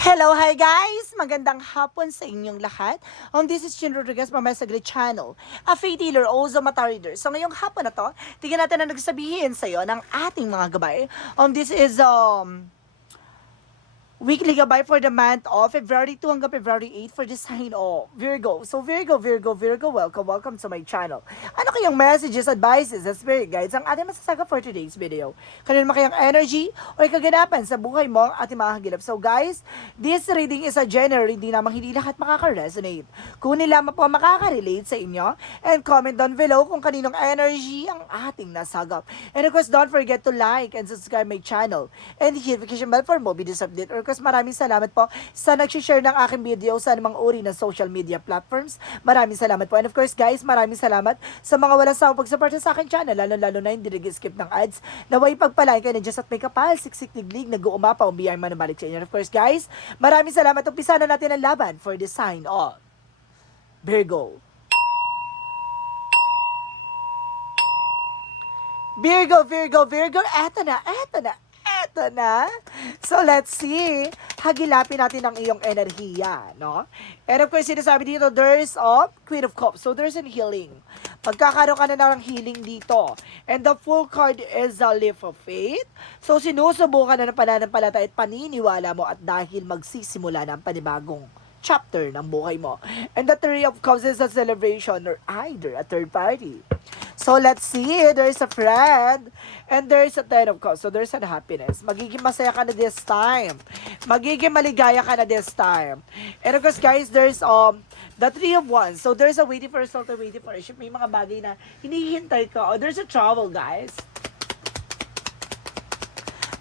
Hello, hi guys! Magandang hapon sa inyong lahat. This is Chin Rodriguez from my Saglit Channel, a faith healer, also mata reader. So ngayong hapon na to, tingnan natin ang nagsabihin sa iyo ng ating mga gabay. This is weekly gabay for the month of February 2 hanggang February 8 for the sign of Virgo. So Virgo, welcome to my channel. Ano kayang messages, advices, and spirit guides ang ating masasaga for today's video? Kanino makayang energy o kaganapan sa buhay mo at mga hagilap. So guys, this reading is a general, hindi namang hindi lahat makaka-resonate. Kung lamang po makaka-relate sa inyo, and comment down below kung kaninong energy ang ating nasagap. And of course, don't forget to like and subscribe my channel and hit notification bell for more videos update. Or of course, maraming salamat po sa nag-share ng aking video sa anumang uri ng social media platforms. Maraming salamat po. And of course, guys, maraming salamat sa mga walang sawang pagsuporta sa aking channel, lalo na hindi nag-skip ng ads. Naway pagpalain kayo na Diyos at may kapal, siksik tiglig, nag-uumapa, umiyay manumalik sa inyo. And of course, guys, maraming salamat. Umpisa na natin ang laban for the sign of Virgo. Virgo, eto na. So, let's see. Hagilapin natin ang iyong enerhiya, no? And of course, sinasabi dito, there's Queen of Cups. So, there's an healing. Magkakaroon ka na ng healing dito. And the full card is a leap of faith. So, sinusubukan na ng pananampalataya at paniniwala mo at dahil magsisimula ng panibagong chapter ng buhay mo. And the Three of Cups is a celebration or either a third party. So, let's see. There's a friend. And there's a Ten of Cups. So, there's an happiness. Magiging masaya ka na this time. Magiging maligaya ka na this time. And of course, guys, there's the Three of Wands. So, there's a waiting for result or waiting for a ship. May mga bagay na hinihintay ka. Or there's a travel, guys.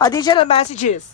Additional messages.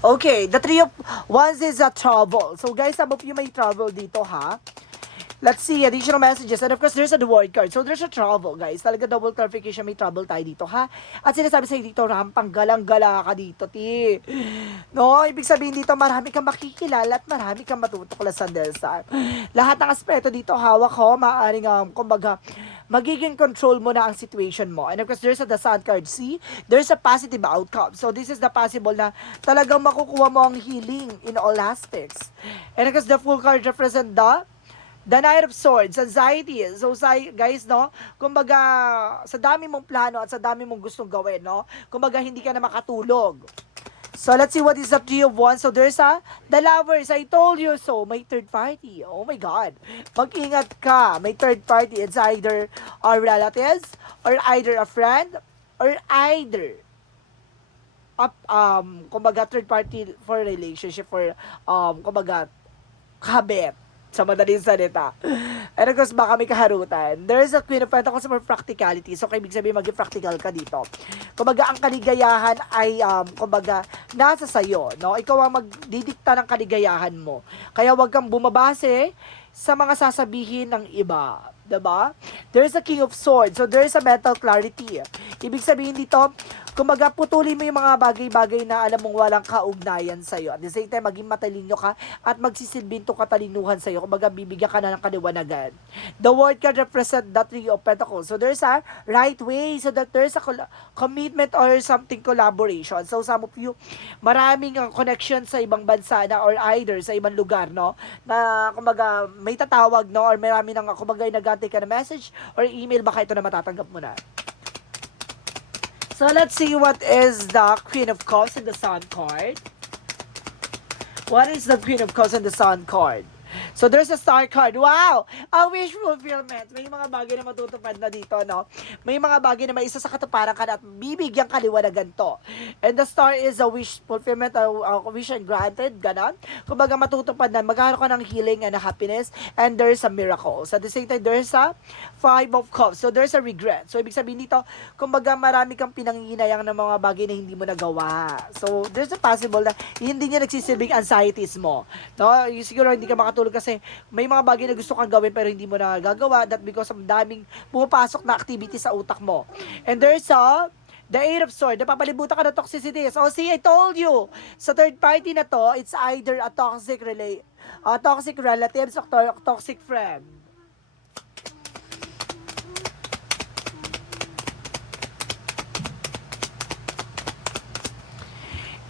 Okay, the Three of Wands is a trouble. So guys, some of you may travel dito ha. Let's see, additional messages. And of course, there's a word card. So there's a trouble, guys. Talaga double clarification, may trouble tayo dito ha. At sinasabi sa'yo dito, rampang galang-gala ka dito, ti. No, ibig sabihin dito, marami kang makikilala at marami kang matutuklasan dahil sa lahat ng aspeto dito, hawak ko, maaaring, kumbaga, magiging control mo na ang situation mo. And of course, there's the Sun card. See, there's a positive outcome. So this is the possible na talagang makukuha mo ang healing in all aspects. And of course, the full card represent the Knight of Swords, anxiety. So, guys, no, kumbaga, sa dami mong plano at sa dami mong gustong gawin, no, kumbaga, hindi ka na makatulog. So, let's see what is the Three of Wands. So, there's the Lovers. I told you so. May third party. Oh my God. Mag-ingat ka. May third party. It's either our relatives, or either a friend, or either kumbaga, third party for relationship, for, kumbaga, kabet. Sa madaling salita. And of course, baka may kaharutan. There is a Queen of Pentacles for practicality. So, ibig sabihin, maging practical ka dito. Kumbaga, ang kaligayahan ay, kumbaga, nasa sayo. No? Ikaw ang magdidikta ng kaligayahan mo. Kaya wag kang bumabase sa mga sasabihin ng iba. Diba? There's a King of Swords. So, there's a mental clarity. Ibig sabihin dito, kumbaga, putulin mo yung mga bagay-bagay na alam mong walang kaugnayan sa'yo. At the same time, maging matalino ka at magsisilbing to katalinuhan sa'yo. Kumbaga, bibigyan ka na ng kaliwanagan. The word can represent the Three of Pentacles. So, there's a right way. So, that there's a commitment or something collaboration. So, some of you, maraming connection sa ibang bansa na or either sa ibang lugar, no? Na, kumbaga, may tatawag, no? Or marami nang, kumbaga, nagantay ka na message or email, baka ito na matatanggap mo na. So, let's see what is the Queen of Cups and the Sun card. What is the Queen of Cups and the Sun card? So, there's a Star card. Wow! A wish fulfillment. May mga bagay na matutupad na dito, no? May mga bagay na may isa sa katuparan ka na at bibigyan kaliwanagan to. And the Star is a wish fulfillment, a wish and granted, ganon. Kumbaga matutupad na, magkakaroon ka ng healing and happiness, and there's a miracle. So, at the same time, there's a Five of Cups. So, there's a regret. So, ibig sabihin dito, kumbaga marami kang pinanginayang ng mga bagay na hindi mo nagawa. So, there's a possible na hindi niya nagsisilbing anxieties mo. No? Siguro hindi ka makatulog kasi may mga bagay na gusto kang gawin pero hindi mo na gagawa. That because of daming pumapasok na activity sa utak mo. And there's a The Eight of Swords, napapalibutan ka ng toxicity. So, see, I told you, sa third party na to, it's either a toxic toxic relatives or toxic friend.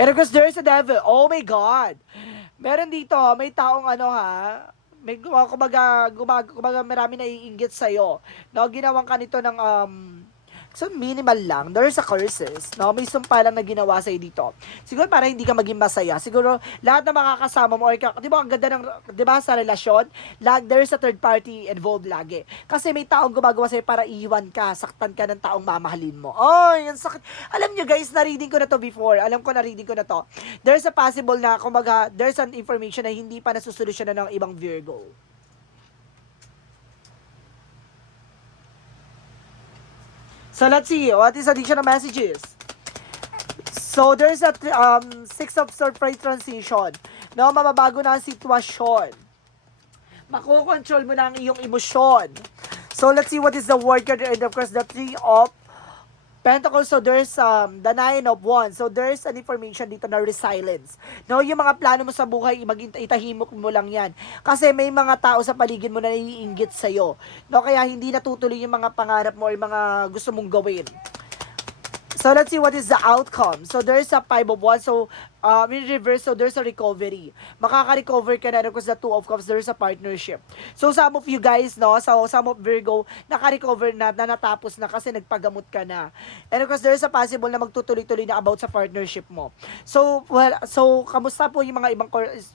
And of course, there's a devil. Oh my God. Meron dito, may taong ano ha, may kumbaga marami naiinggit sa'yo. No, ginawan ka nito ng so minimal lang. There's a curses. No, may sumpa lang na ginawa sa'yo dito. Siguro para hindi ka maging masaya. Siguro lahat na makakasama mo or di ba ang ganda ng, di ba sa relasyon, there's a third party involved lagi. Kasi may taong gumagawa sa'yo para iiwan ka, saktan ka ng taong mamahalin mo. Oh, yan sakit. Alam nyo guys, na-reading ko na to before. Alam ko na-reading ko na to. There's a possible na, kumbaga, there's an information na hindi pa nasusolusyonan ng ibang Virgo. So let's see, what is additional messages? So there's a Six of Surprise transition. No, mababago na ang sitwasyon. Makokontrol mo na ang iyong emosyon. So let's see what is the word card, and of course the Three of Pentacles. So there's the Nine of Wands. So there's an information dito na resilience. No, yung mga plano mo sa buhay, itahimok mo lang yan. Kasi may mga tao sa paligid mo na naiinggit sa'yo. No, kaya hindi natutuloy yung mga pangarap mo o yung mga gusto mong gawin. So let's see what is the outcome. So there's a Five of Wands. So in reverse, so there's a recovery. Makaka-recover ka na because the Two of Cups, there's a partnership. So some of you guys, no, so some of Virgo, naka-recover na natapos na kasi nagpagamot ka na. And of course, there's a possible na magtutuloy-tuloy na about sa partnership mo. So, well, so kamusta po yung mga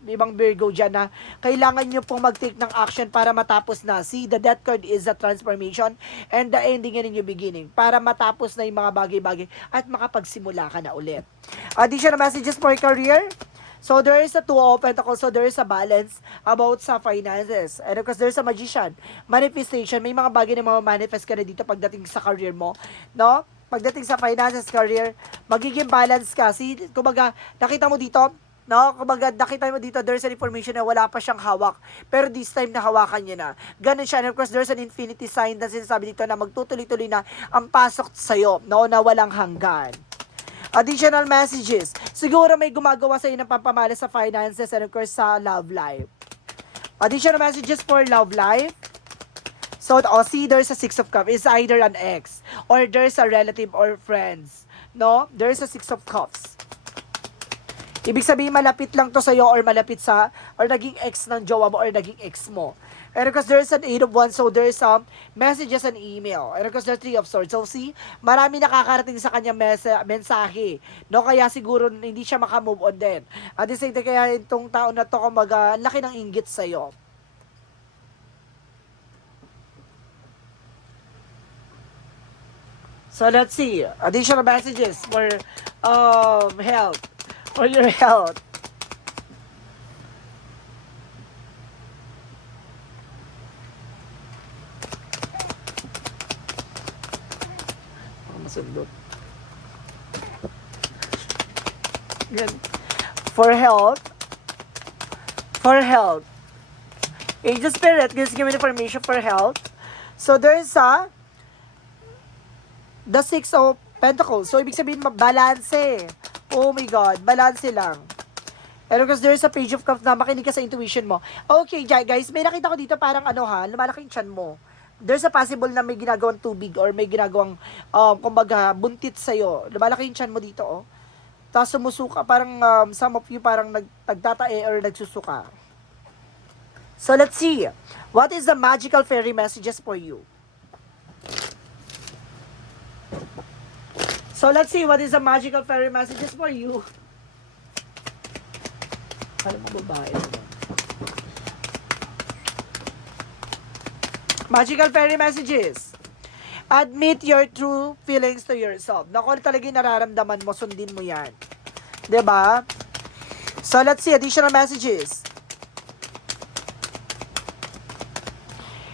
ibang Virgo dyan na kailangan nyo pong mag-take ng action para matapos na. See, the Death card is the transformation and the ending and new beginning. Para matapos na yung mga bagay-bagay at makapagsimula ka na ulit. Additional messages for career. So there is a Two of Pentacles. So there is a balance about sa finances. And of course, there's a Magician. Manifestation. May mga bagay na manifest ka na dito pagdating sa career mo. No? Pagdating sa finances, career, magiging balance ka. See, kumbaga, nakita mo dito, no? Kumbaga, nakita mo dito, there's an information na wala pa siyang hawak. Pero this time, nahawakan niya na. Ganun siya. And of course, there's an infinity sign na sinasabi dito na magtutuloy-tuloy na ang pasok sa'yo, no? Na walang hanggan. Additional messages. Siguro may gumagawa sa iyo ng pampamalas sa finances and of course sa love life. Additional messages for love life. So, see, there's a Six of Cups. It's either an ex or there's a relative or friends. No? There's a Six of Cups. Ibig sabihin, malapit lang to sa'yo or malapit sa, or naging ex ng jowa mo or naging ex mo. And of course, there's an Eight of Wands, so there's some messages and email. And of course, there's Three of Swords. So see, marami nakakarating sa kanyang mensahe. No, kaya siguro hindi siya makamove on din. At the same time, kaya itong tao na to, kumaga, laki ng inggit sa'yo. So let's see, additional messages for health, for your health. Masundot. For health. For health. Angel Spirit gives me information for health. So there's the Six of Pentacles. So ibig sabihin balance. Oh my God, balance lang. And of course, there's a Page of Cups na makinig ka sa intuition mo. Okay, guys, may nakita ko dito parang lumalaki yung tiyan mo. There's a possible na may ginagawang tubig or may ginagawang, kumbaga, buntit sa'yo. Lumalaki yung tiyan mo dito, oh. Tapos sumusuka, parang some of you parang nagtatae or nagsusuka. So, let's see. What is the magical fairy messages for you? So, let's see. What is the magical fairy messages for you? Alam mo, babae naman. Magical fairy messages. Admit your true feelings to yourself. Na kung talaga yung nararamdaman mo, sundin mo yan. Diba? So, let's see. Additional messages.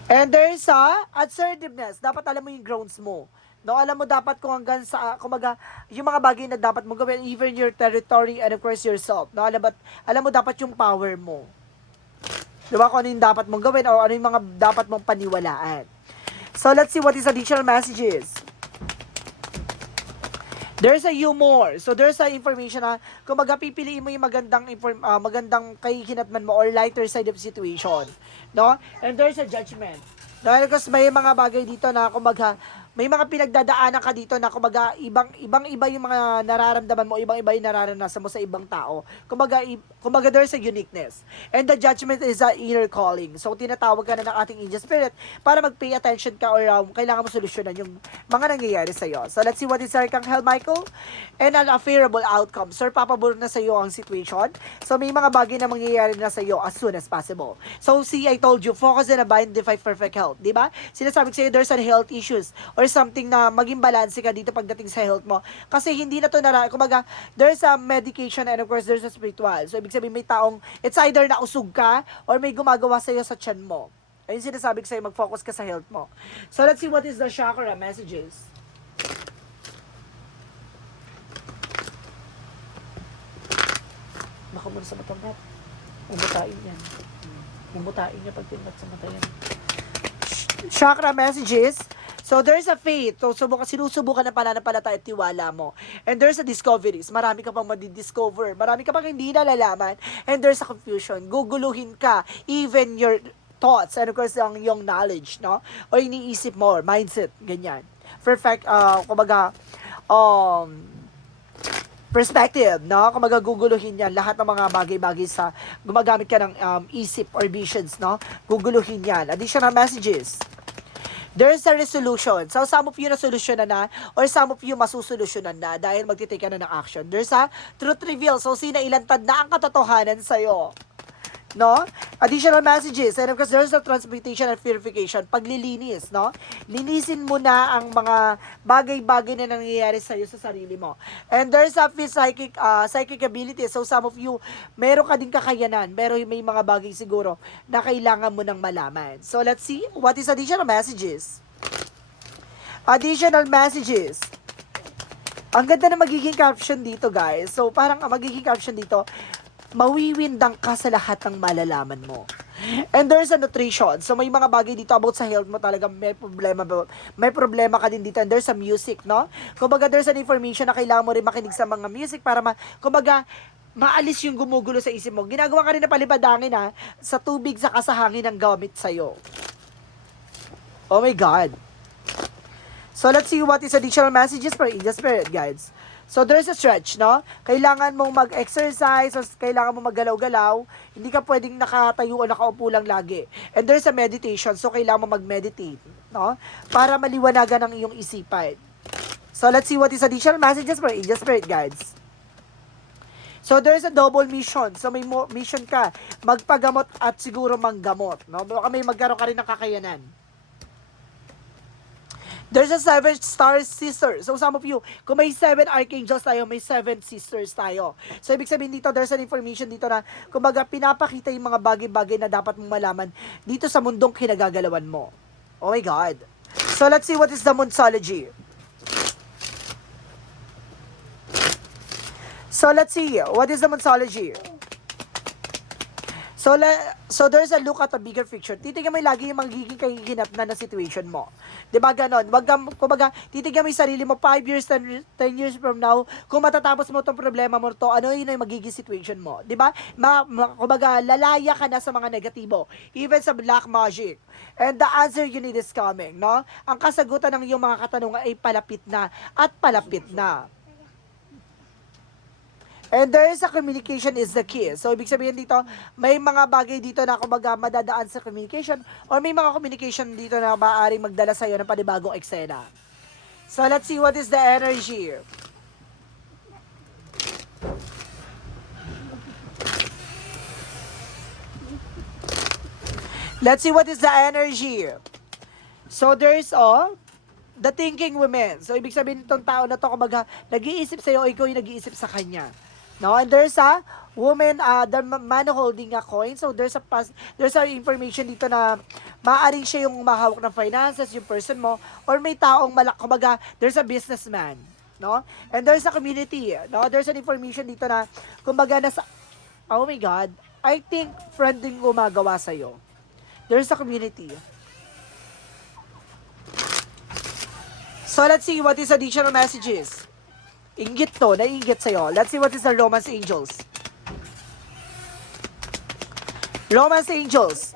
And there's assertiveness. Dapat alam mo yung grounds mo. No, alam mo dapat kung hanggang sa, kumaga, yung mga bagay na dapat mo gawin, even your territory and of course yourself. No, alam mo dapat yung power mo. Diba kung ano yung dapat mong gawin o ano yung mga dapat mong paniwalaan. So, let's see what is additional messages. There's a humor. So there's a information na kumbaga pipiliin mo yung magandang kahihinatnan mo or lighter side of situation, no? And there's a judgment. Dahil kasi may mga bagay dito na kumbaga may mga pinagdadaanan ka dito na kumbaga ibang-iba yung mga nararamdaman mo, ibang-iba yung nararanasan mo sa ibang tao. Kumbaga there's a uniqueness. And the judgment is a inner calling. So tinatawag ka na ng ating angel spirit para mag-pay attention ka or kailangan mo solusyonan yung mga nangyayari sa iyo. So let's see what is Archangel Michael and an favorable outcome. Sir, papabor na sa iyo ang situation. So may mga bagay na mangyayari na sa iyo as soon as possible. So see, I told you, focus and abide, defy perfect health. Diba? Sinasabi ko sa iyo, there's a health issues or something na maging balance ka dito pagdating sa health mo. Kasi hindi na to kumbaga, there's a medication and of course there's a spiritual. So ibig sabihin may taong, it's either nausog ka or may gumagawa sa iyo sa tiyan mo. Ayun sinasabi ko sa iyo, mag-focus ka sa health mo. So let's see what is the chakra messages. Baka muna sa matangkat. Umutain yan. Umutain niya pag tinat sa mata yan. Chakra messages. So, there's a faith. So, sinusubukan ng pananampalataya at tiwala mo. And there's a discoveries. Marami ka pang madidiscover. Marami ka pang hindi nalalaman. And there's a confusion. Guguluhin ka. Even your thoughts. And of course, yung knowledge, no? O iniisip mo, or mindset. Ganyan. Perfect, kumbaga, perspective, no? Kumbaga, guguluhin yan. Lahat ng mga bagay-bagay sa gumagamit ka ng isip or visions, no? Guguluhin yan. Additional messages. There's a resolution. So, some of you na solusyonan na or some of you masusolusyonan na dahil magtitake ka na ng action. There's a truth reveal. So, sinailatad na ang katotohanan sa'yo. No? Additional messages. And of course, there's a transmutation and purification. Paglilinis, no? Linisin mo na ang mga bagay-bagay na nangyayari sa'yo sa sarili mo. And there's a psychic ability. So, some of you, meron ka din kakayanan. Pero may mga bagay siguro na kailangan mo nang malaman. So, let's see. What is additional messages? Additional messages. Ang ganda na magiging caption dito, guys. So, parang ang magiging caption dito, mawiwindang ka sa lahat ng malalaman mo. And there's a nutrition. So, may mga bagay dito about sa health mo talaga may problema. May problema ka din dito. And there's a music, no? Kumbaga, there's an information na kailangan mo rin makinig sa mga music para kumbaga, maalis yung gumugulo sa isip mo. Ginagawa ka rin na palibadangin, ha? Sa tubig, sa kasahangin ang gamit sa'yo. Oh my God. So, let's see what is additional messages for Angel Spirit Guides. So, there's a stretch, no? Kailangan mong mag-exercise, o kailangan mong maggalaw-galaw. Hindi ka pwedeng nakatayo o nakaupo lang lagi. And there's a meditation, so kailangan mo mag-meditate, no? Para maliwanagan ang iyong isipan. So, let's see what is additional messages for Angel Spirit Guides. So, there's a double mission. So, may mission ka. Magpagamot at siguro manggamot, no? Baka may magkaroon ka rin ng kakayanan. There's a 7 star sister. So, some of you, kung may 7 archangels tayo, may 7 sisters tayo. So, ibig sabihin dito, there's an information dito na, kumbaga, pinapakita yung mga bagay-bagay na dapat mong malaman dito sa mundong kinagagalawan mo. Oh my God. So, let's see what is the Monsology. So, let's see. What is the Monsology? So there's a look at a bigger picture. Titignan mo lagi yung magiging kahihinatnan na situation mo. 'Di ba ganon? Kumbaga, titignan mo yung sarili mo 5 years, 10 years from now, kung matatapos mo tong problema mo to, ano yun yung magiging situation mo. 'Di ba? Kumbaga, lalaya ka na sa mga negatibo, even sa black magic. And the answer you need is coming, no? Ang kasagutan ng iyong mga katanungan ay palapit na at palapit na. And there is a communication is the key. So, ibig sabihin dito, may mga bagay dito na kumbaga madadaan sa communication or may mga communication dito na maaaring magdala sa'yo ng panibagong eksena. So, let's see what is the energy. Let's see what is the energy. So, there's the thinking woman. So, ibig sabihin itong tao na to, kumbaga, nag-iisip sa'yo o ikaw yung nag-iisip sa kanya. No, and there's a woman, the man holding a coin. So there's a information dito na maaaring siya yung mahawak ng finances, yung person mo, or may taong kumbaga, there's a businessman, no? And there's a community, no? There's an information dito na kumbaga oh my God, I think friend din gumagawa sa iyo. There's a community. So let's see what is additional messages. Inggit to, naiinggit sa'yo. Let's see what is the romance angels. Romance angels.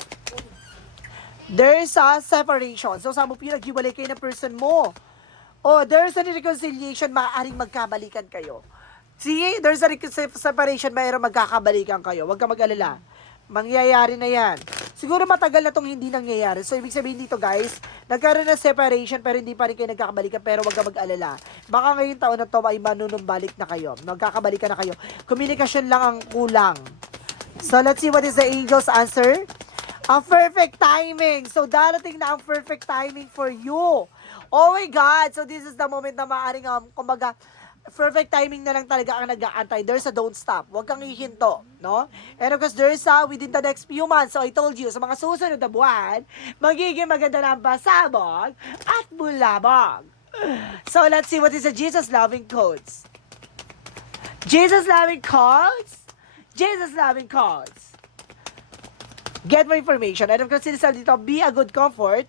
There's a separation. So, sa mo pinag-iwalay kayo ng person mo. Oh, there's a reconciliation, maaaring magkabalikan kayo. See, there's a separation, mayroong magkakabalikan kayo. Huwag ka mag-alala. Mangyayari na yan. Siguro matagal na tong hindi nangyayari. So, ibig sabihin dito, guys, nagkaroon ng separation, pero hindi pa rin kayo nagkakabalikan, pero huwag ka mag-alala. Baka ngayong taon na to ay manunumbalik na kayo. Magkakabalikan na kayo. Communication lang ang kulang. So, let's see what is the angel's answer. A perfect timing. So, darating na ang perfect timing for you. Oh my God. So, this is the moment na maaaring, kumbaga, perfect timing na lang talaga ang nag-aantay. There's a don't stop. Huwag kang ihinto, no? And of course, there's a within the next few months. So, I told you, sa mga susunod na buwan, magiging maganda na ang pasabog at bulabog. So, let's see what is the Jesus loving codes. Jesus loving codes. Jesus loving codes. Get more information. And of course, sinasabi dito, be a good comfort.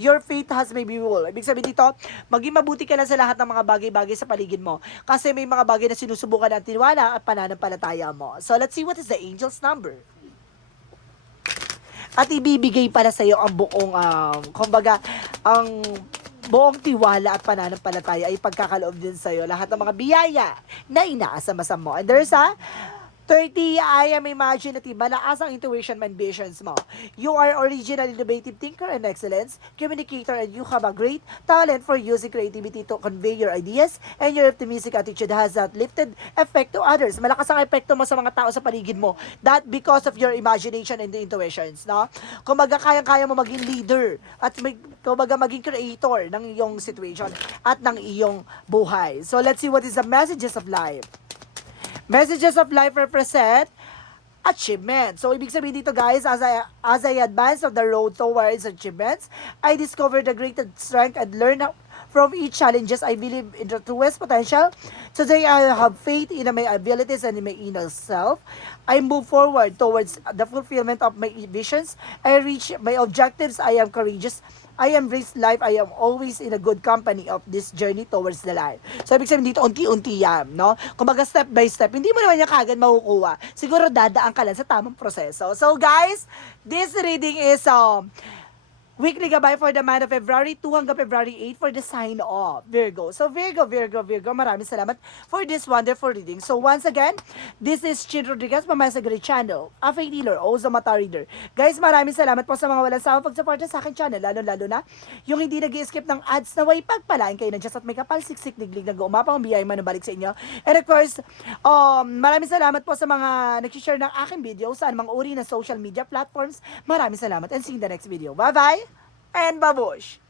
Your faith has may be rule. Ibig sabihin dito, maging mabuti ka lang sa lahat ng mga bagay-bagay sa paligid mo. Kasi may mga bagay na sinusubukan ng tiwala at pananampalataya mo. So, let's see what is the angel's number. At ibibigay para sa iyo ang buong, kumbaga, ang buong tiwala at pananampalataya ay pagkakaloob din sa iyo. Lahat ng mga biyaya na inaasam-asam mo. And there's a 30, I am imaginative, malakas ang intuition and visions mo. You are original, innovative thinker and excellence, communicator, and you have a great talent for using creativity to convey your ideas, and your optimistic attitude has that lifted effect to others. Malakas ang epekto mo sa mga tao sa paligid mo. That because of your imagination and the intuitions, no? Kumbaga, kayang-kaya mo maging leader at kumbaga maging creator ng iyong situation at ng iyong buhay. So, let's see what is the messages of life. Messages of life represent achievement. So, ibig sabihin dito, guys, as I advance on the road towards achievements, I discover the greatest strength and learn from each challenges. I believe in the truest potential. Today, I have faith in my abilities and in my inner self. I move forward towards the fulfillment of my visions. I reach my objectives. I am courageous. I embrace life. I am always in a good company of this journey towards the life. So, ibig sabihin dito, unti-unti yan, no? Kumbaga, step by step. Hindi mo naman yan kagad makukuha. Siguro, dadaan ka lang sa tamang proseso. So, guys, this reading is, weekly gabay for the month of February 2 hanggang February 8 for the sign of Virgo. So, Virgo, maraming salamat for this wonderful reading. So, once again, this is Chin Rodriguez, Mamaya sa Great Channel, a faith healer, o sa Mata Reader. Guys, maraming salamat po sa mga walang sawang pag-support sa akin channel, lalo-lalo na yung hindi nag-i-skip ng ads na way pagpalain kayo na Diyos at may kapal, siksik, niglig, nag-uumapang biyay manubalik sa inyo. And of course, maraming salamat po sa mga nag-share ng aking video sa anumang uri na social media platforms. Maraming salamat and see you in the next video. Bye-bye! And babush!